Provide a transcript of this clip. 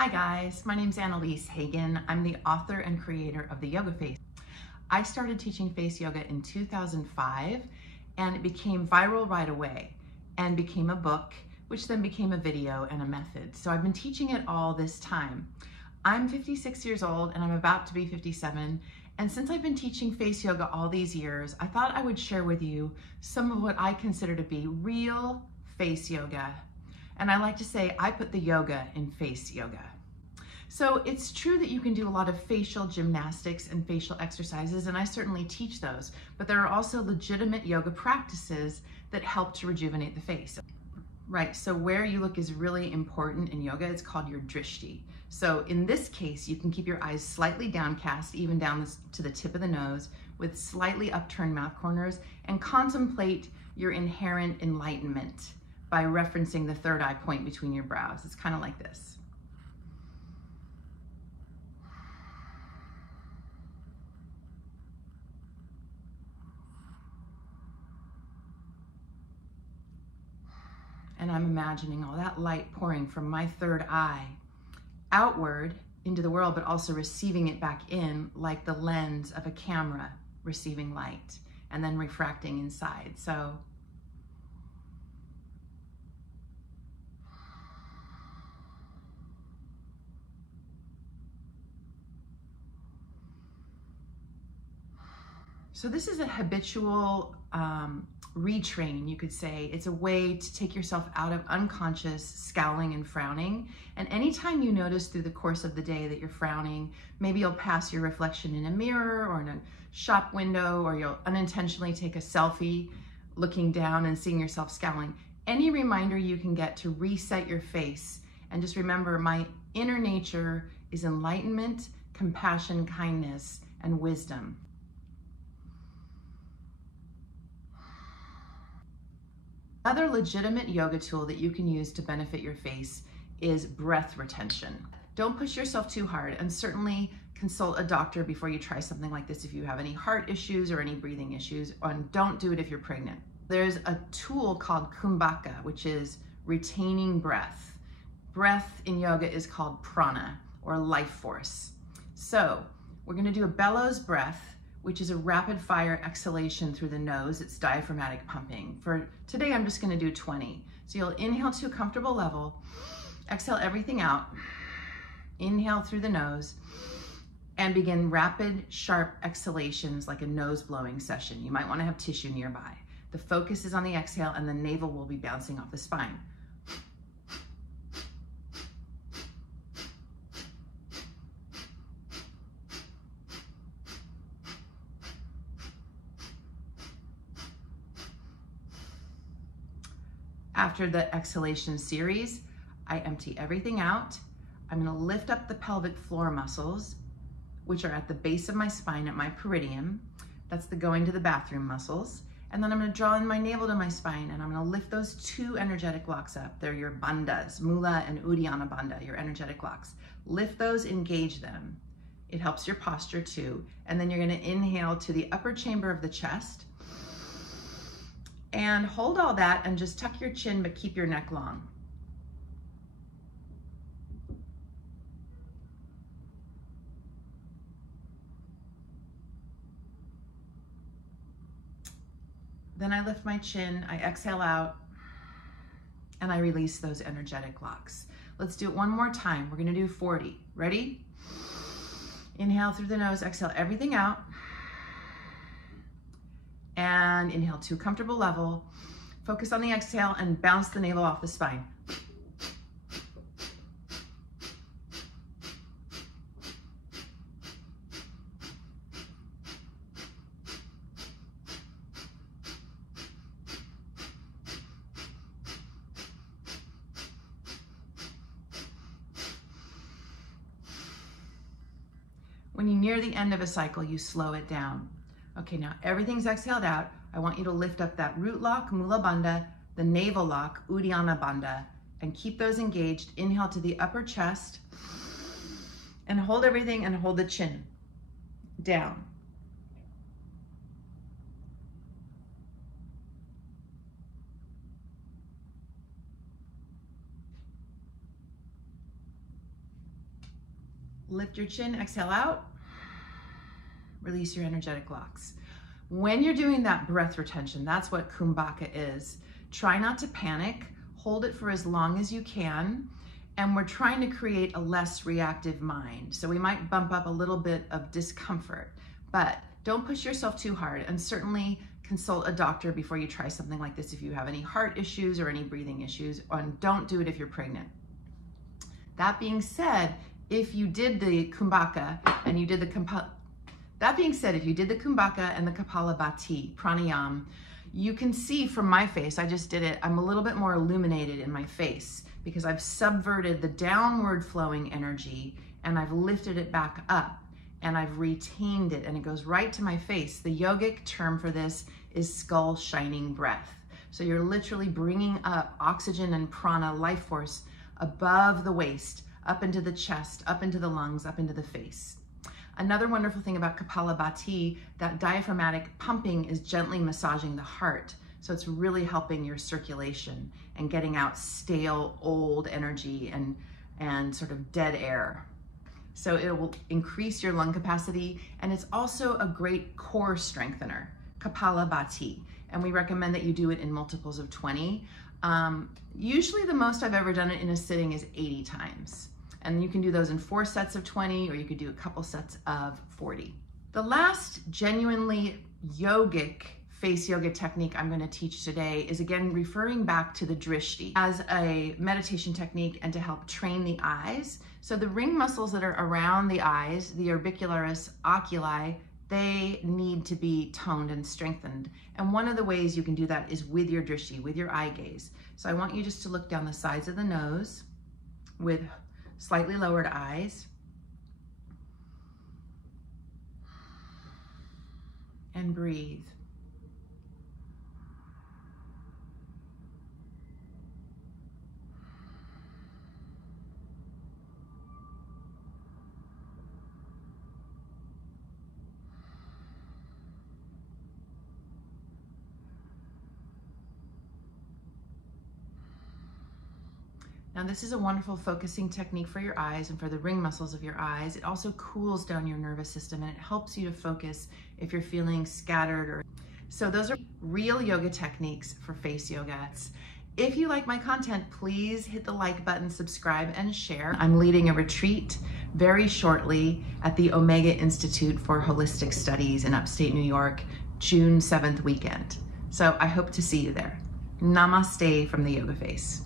Hi guys, my name's Annalise Hagen. I'm the author and creator of the Yoga Face. I started teaching face yoga in 2005 and it became viral right away and became a book, which then became a video and a method. So I've been teaching it all this time. I'm 56 years old and I'm about to be 57. And since I've been teaching face yoga all these years, I thought I would share with you some of what I consider to be real face yoga. And I like to say I put the yoga in face yoga. So it's true that you can do a lot of facial gymnastics and facial exercises, and I certainly teach those, but there are also legitimate yoga practices that help to rejuvenate the face. Right, so where you look is really important in yoga. It's called your DRISTI. So in this case, you can keep your eyes slightly downcast, even down to the tip of the nose, with slightly upturned mouth corners, and contemplate your inherent enlightenment by referencing the third eye point between your brows. It's kind of like this. And I'm imagining all that light pouring from my third eye outward into the world, but also receiving it back in like the lens of a camera receiving light and then refracting inside. So this is a habitual retrain, you could say. It's a way to take yourself out of unconscious scowling and frowning. And anytime you notice through the course of the day that you're frowning, maybe you'll pass your reflection in a mirror or in a shop window, or you'll unintentionally take a selfie looking down and seeing yourself scowling. Any reminder you can get to reset your face and just remember, my inner nature is enlightenment, compassion, kindness, and wisdom. Another legitimate yoga tool that you can use to benefit your face is breath retention. Don't push yourself too hard, and certainly consult a doctor before you try something like this if you have any heart issues or any breathing issues, and don't do it if you're pregnant. There's a tool called kubhaka, which is retaining breath. Breath in yoga is called prana, or life force. So we're going to do a bellows breath, which is a rapid fire exhalation through the nose. It's diaphragmatic pumping. For today, I'm just gonna do 20. So you'll inhale to a comfortable level, exhale everything out, inhale through the nose, and begin rapid, sharp exhalations like a nose blowing session. You might wanna have tissue nearby. The focus is on the exhale and the navel will be bouncing off the spine. After the exhalation series, I empty everything out. I'm gonna lift up the pelvic floor muscles, which are at the base of my spine at my perineum. That's the going to the bathroom muscles. And then I'm gonna draw in my navel to my spine, and I'm gonna lift those two energetic blocks up. They're your bandhas, Mula and Uddiyana Bandha, your energetic blocks. Lift those, engage them. It helps your posture too. And then you're gonna inhale to the upper chamber of the chest, and hold all that and just tuck your chin, but keep your neck long. Then I lift my chin, I exhale out, and I release those energetic locks. Let's do it one more time. We're gonna do 40. Ready? Inhale through the nose, exhale everything out. And inhale to a comfortable level. Focus on the exhale and bounce the navel off the spine. When you near the end of a cycle, you slow it down. Okay, now everything's exhaled out. I want you to lift up that root lock, Mula Bandha, the navel lock, Uddiyana Bandha, and keep those engaged. Inhale to the upper chest, and hold everything and hold the chin down. Lift your chin, exhale out. Release your energetic locks. When you're doing that breath retention, that's what kubhaka is. Try not to panic. Hold it for as long as you can. And we're trying to create a less reactive mind. So we might bump up a little bit of discomfort, but don't push yourself too hard, and certainly consult a doctor before you try something like this if you have any heart issues or any breathing issues, and don't do it if you're pregnant. That being said, if you did the kubhaka and you did the kubhaka and the kapalabhati, pranayama, you can see from my face, I just did it, I'm a little bit more illuminated in my face because I've subverted the downward flowing energy and I've lifted it back up and I've retained it, and it goes right to my face. The yogic term for this is skull shining breath. So you're literally bringing up oxygen and prana, life force, above the waist, up into the chest, up into the lungs, up into the face. Another wonderful thing about kapalabhati, that diaphragmatic pumping is gently massaging the heart. So it's really helping your circulation and getting out stale, old energy and sort of dead air. So it will increase your lung capacity, and it's also a great core strengthener, kapalabhati. And we recommend that you do it in multiples of 20. Usually the most I've ever done it in a sitting is 80 times. And you can do those in 4 sets of 20, or you could do a couple sets of 40. The last genuinely yogic face yoga technique I'm going to teach today is, again, referring back to the DRISTI as a meditation technique and to help train the eyes. So the ring muscles that are around the eyes, the orbicularis oculi, they need to be toned and strengthened. And one of the ways you can do that is with your DRISTI, with your eye gaze. So I want you just to look down the sides of the nose with slightly lowered eyes. And breathe. Now this is a wonderful focusing technique for your eyes and for the ring muscles of your eyes. It also cools down your nervous system and it helps you to focus if you're feeling scattered. So those are real yoga techniques for face yoga. If you like my content, please hit the like button, subscribe, and share. I'm leading a retreat very shortly at the Omega Institute for Holistic Studies in upstate New York, June 7th weekend. So I hope to see you there. Namaste from the Yoga Face.